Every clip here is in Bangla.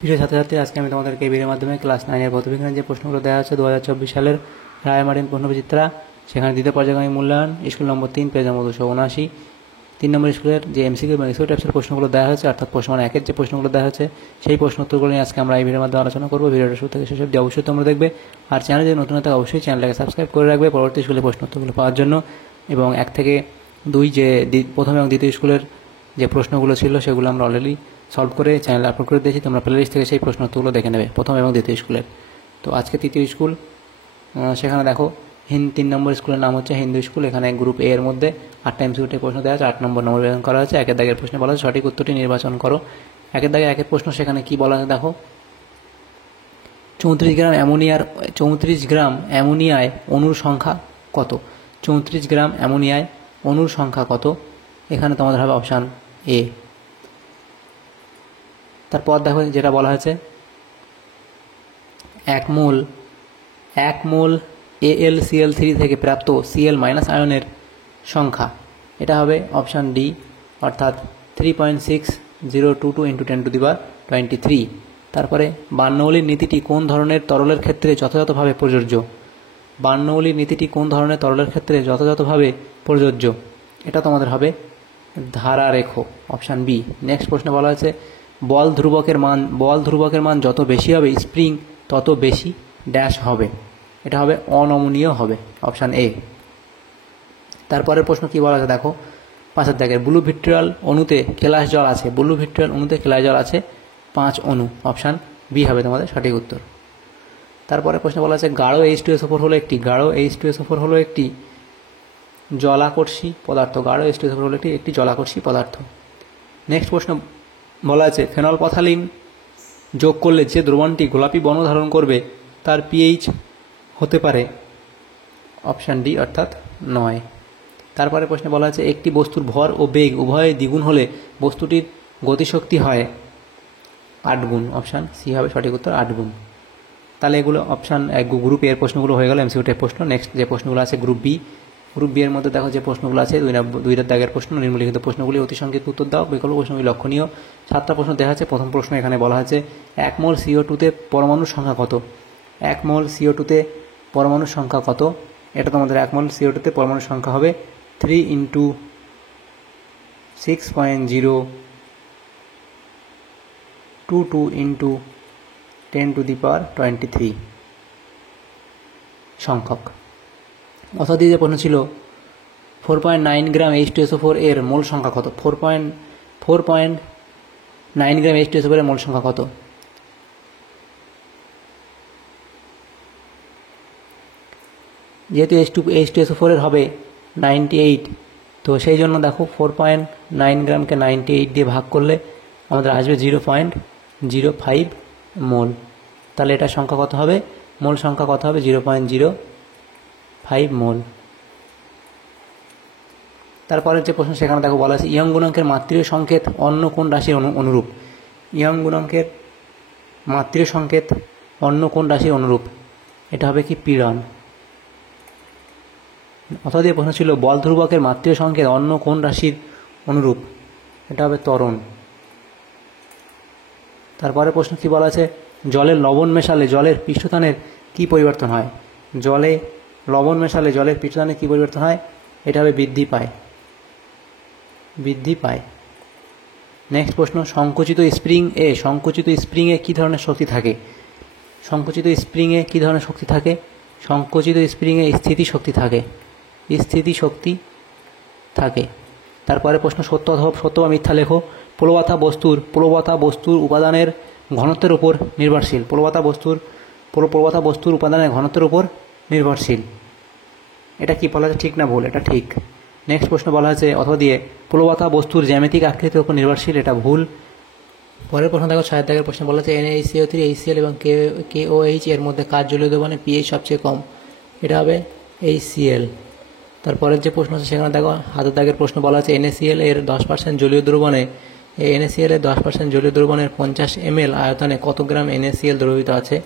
প্রিয় ছাত্রছাত্রী, আজকে আমি তোমাদেরকে এই ভিডিওর মাধ্যমে ক্লাস 9-এর ভৌতবিজ্ঞানের যে প্রশ্নগুলো দেওয়া আছে 2024 সালের রায় মার্টিন প্রশ্নবিচিত্রা, সেখানে দ্বিতীয় পর্যায়ক্রমিক মূল্যায়ন স্কুল নম্বর 3 পেজ নম্বর 279 3 নম্বর স্কুলের যে এমসিকিউ এবং এসকিউ টাইপসের প্রশ্নগুলো দেওয়া হয়েছে, অর্থাৎ প্রশ্ন 1-এর যে প্রশ্নগুলো দেওয়া হয়েছে সেই প্রশ্ন উত্তরগুলো নিয়ে আজকে আমরা এই ভিডিওর মাধ্যমে আলোচনা করবো। ভিডিওটা শুরু থেকে শেষ অবধি অবশ্যই তোমরা দেখবে, আর চ্যানেলে যদি নতুন থাকে অবশ্যই চ্যানেলটাকে সাবস্ক্রাইব করে রাখবে পরবর্তী স্কুলের প্রশ্ন উত্তরগুলো পাওয়ার জন্য। এবং 1 থেকে 2 যে প্রথম এবং দ্বিতীয় স্কুলের যে প্রশ্নগুলো ছিল সেগুলো আমরা অলরেডি সলভ করে চ্যানেলে আপলোড করে দিয়েছি, তোমরা প্লেলিস্ট থেকে সেই প্রশ্ন উত্তরগুলো দেখে নেবে প্রথম এবং দ্বিতীয় স্কুলের। তো আজকে তৃতীয় স্কুল, সেখানে দেখো 3 নম্বর স্কুলের নাম হচ্ছে হিন্দু স্কুল। এখানে গ্রুপ এ এর মধ্যে 8টা এমসিকিউ প্রশ্ন দেওয়া আছে, 8 নম্বর বেতন করা হয়েছে। 1-এর দাগের প্রশ্নে বলা হচ্ছে সঠিক উত্তরটি নির্বাচন করো। 1-এর দাগের 1-এর প্রশ্ন, সেখানে কি বলা আছে দেখো, 34 গ্রাম অ্যামোনিয়ায় অণুর সংখ্যা কত? 34 গ্রাম অ্যামোনিয়ায় অণুর সংখ্যা কত? এখানে তোমাদের হবে অপশান এ। তারপর দেখো যেটা বলা হয়েছে, 1 মোল AlCl3 থেকে প্রাপ্ত Cl- আয়নের সংখ্যা, এটা হবে অপশান ডি, অর্থাৎ 3.6022 × 10⁻23। তারপরে বার্নৌলির নীতিটি কোন ধরনের তরলের ক্ষেত্রে যথাযথভাবে প্রযোজ্য? বার্নৌলির নীতিটি কোন ধরনের তরলের ক্ষেত্রে যথাযথভাবে প্রযোজ্য? এটা তোমাদের হবে ধারারেখ, অপশান বি। নেক্সট প্রশ্নে বলা হয়েছে বল ধ্রুবকের মান যত বেশি হবে স্প্রিং তত বেশি ড্যাশ হবে, এটা হবে অনমনীয় হবে, অপশান এ। তারপরের প্রশ্ন কি বলা আছে দেখো, 5-এর দাগের ব্লু ভিট্রিয়াল অণুতে কেলাস জল আছে, 5 অণু, অপশান বি হবে তোমাদের সঠিক উত্তর। তারপরে প্রশ্ন বলা আছে গাঢ় H2SO4 হলো একটি জলাকর্ষী পদার্থ, একটি জলাকর্ষী পদার্থ। নেক্সট প্রশ্ন বলা আছে ফেনলপথালিন যোগ করলে যে দ্রবণটি গোলাপি বর্ণ ধারণ করবে তার পিএইচ হতে পারে, অপশান ডি, অর্থাৎ 9। তারপরে প্রশ্নে বলা আছে একটি বস্তুর ভর ও বেগ উভয়ে দ্বিগুণ হলে বস্তুটির গতিশক্তি হয় 8 গুণ, অপশান সি হবে সঠিক উত্তর, 8 গুণ। তাহলে এগুলো অপশান গ্রুপ এর প্রশ্নগুলো হয়ে গেল, এমসিকিউ টাইপ প্রশ্ন। নেক্সট যে প্রশ্নগুলো আছে গ্রুপ বি এর মধ্যে দেখো যে প্রশ্নগুলো আছে 2-এর দাগের প্রশ্ন, নিম্নলিখিত প্রশ্নগুলি অতি সংক্ষিপ্ত উত্তর দাও, বিকল্প প্রশ্নগুলি লক্ষণীয়। 7টা প্রশ্ন দেখা আছে। প্রথম প্রশ্ন এখানে বলা হয়েছে 1 মোল CO2-তে পরমাণুর সংখ্যা কত? 1 মোল CO2-তে পরমাণুর সংখ্যা কত? এটা তোমাদের 1 মোল CO2-তে পরমাণুর সংখ্যা হবে 3 × 6.022 × 10⁻23 সংখ্যক। অথবা দিয়ে যে প্রশ্ন ছিল 4.9 গ্রাম H2SO4 এর মোল সংখ্যা কত? 4.9 গ্রাম H2SO4 এর মোল সংখ্যা কত? যেহেতু H2SO4 এর হবে 98, তো সেই জন্য দেখো 4.9 গ্রামকে 98 দিয়ে ভাগ করলে আমাদের আসবে 0.05 মোল। তাহলে এটার সংখ্যা কত হবে? মোল সংখ্যা কত হবে? 0.05 মোল। তারপরের যে প্রশ্ন সেখানে দেখো বলা আছে ইয়ং গুণাঙ্কের মাত্রিয় সংকেত অন্য কোন রাশির অনুরূপ? ইয়ং গুণাঙ্কের মাত্রিয় সংকেত অন্য কোন রাশির অনুরূপ? এটা হবে কি পীড়ন। অথবা দিয়ে প্রশ্ন ছিল বল ধ্রুবকের মাত্রিয় সংকেত অন্য কোন রাশির অনুরূপ? এটা হবে ত্বরণ। তারপরে প্রশ্ন কি বলা আছে জলে লবণ মেশালে জলের পৃষ্ঠটানের কি পরিবর্তন হয়? জলে লবণ মেশালে জলের পৃষ্ঠটানের কি পরিবর্তন হয়? এটা হবে বৃদ্ধি পায়। নেক্সট প্রশ্ন সংকুচিত স্প্রিংয়ে কি ধরনের শক্তি থাকে? সংকুচিত স্প্রিংয়ে স্থিতিশক্তি থাকে। তারপরে প্রশ্ন সত্য বা মিথ্যা লেখো। প্রবলতা বস্তুর উপাদানের ঘনত্বের উপর নির্ভরশীল। প্রবলতা বস্তুর উপাদানের ঘনত্বের উপর নির্ভরশীল। এটা কি বলা আছে, ঠিক না ভুল? এটা ঠিক। নেক্সট প্রশ্ন বলা আছে অথবা দিয়ে প্রবলতা বস্তুর জ্যামিতিক আকৃতির উপর নির্ভরশীল, এটা ভুল। পরের প্রশ্ন দেখো 6-এর দাগের প্রশ্ন বলা আছে NaCO3 HCl এবং KOH এর মধ্যে কার জলীয় দ্রবণের pH সবচেয়ে কম? এটা হবে HCl। তারপরের যে প্রশ্ন আছে সেখানে দেখো 7-এর দাগের প্রশ্ন বলা আছে NaCl এর 10% জলীয় দ্রবণের 50 ml আয়তনে কত গ্রাম NaCl দ্রবীভূত আছে?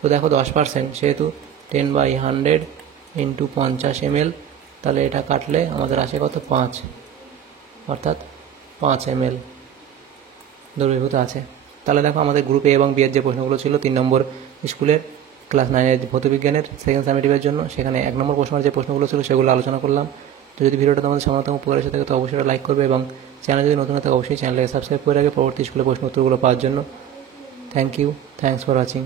তো দেখো 10%, সেহেতু 10/100 × 50 ml, তাহলে এটা কাটলে আমাদের আসে কত? 5, অর্থাৎ 5 ml দ্রবীভূত আছে। তাহলে দেখো আমাদের গ্রুপ এ এবং বি এর যে প্রশ্নগুলো ছিল 3 নম্বর স্কুলের ক্লাস 9-এর ভৌতবিজ্ঞানের সেকেন্ড সামেটিভের জন্য, সেখানে 1 নম্বর প্রশ্নের যে প্রশ্নগুলো ছিল সেগুলো আলোচনা করলাম। তো যদি ভিডিওটা তোমাদের সামান্যতম উপকার এসে থাকে তো অবশ্যই লাইক করবে এবং চ্যানেল যদি নতুন থাকে অবশ্যই চ্যানেলটাকে সাবস্ক্রাইব করে রাখবে পরবর্তী স্কুলের প্রশ্ন উত্তরগুলো পাওয়ার জন্য। Thank you, thanks for watching.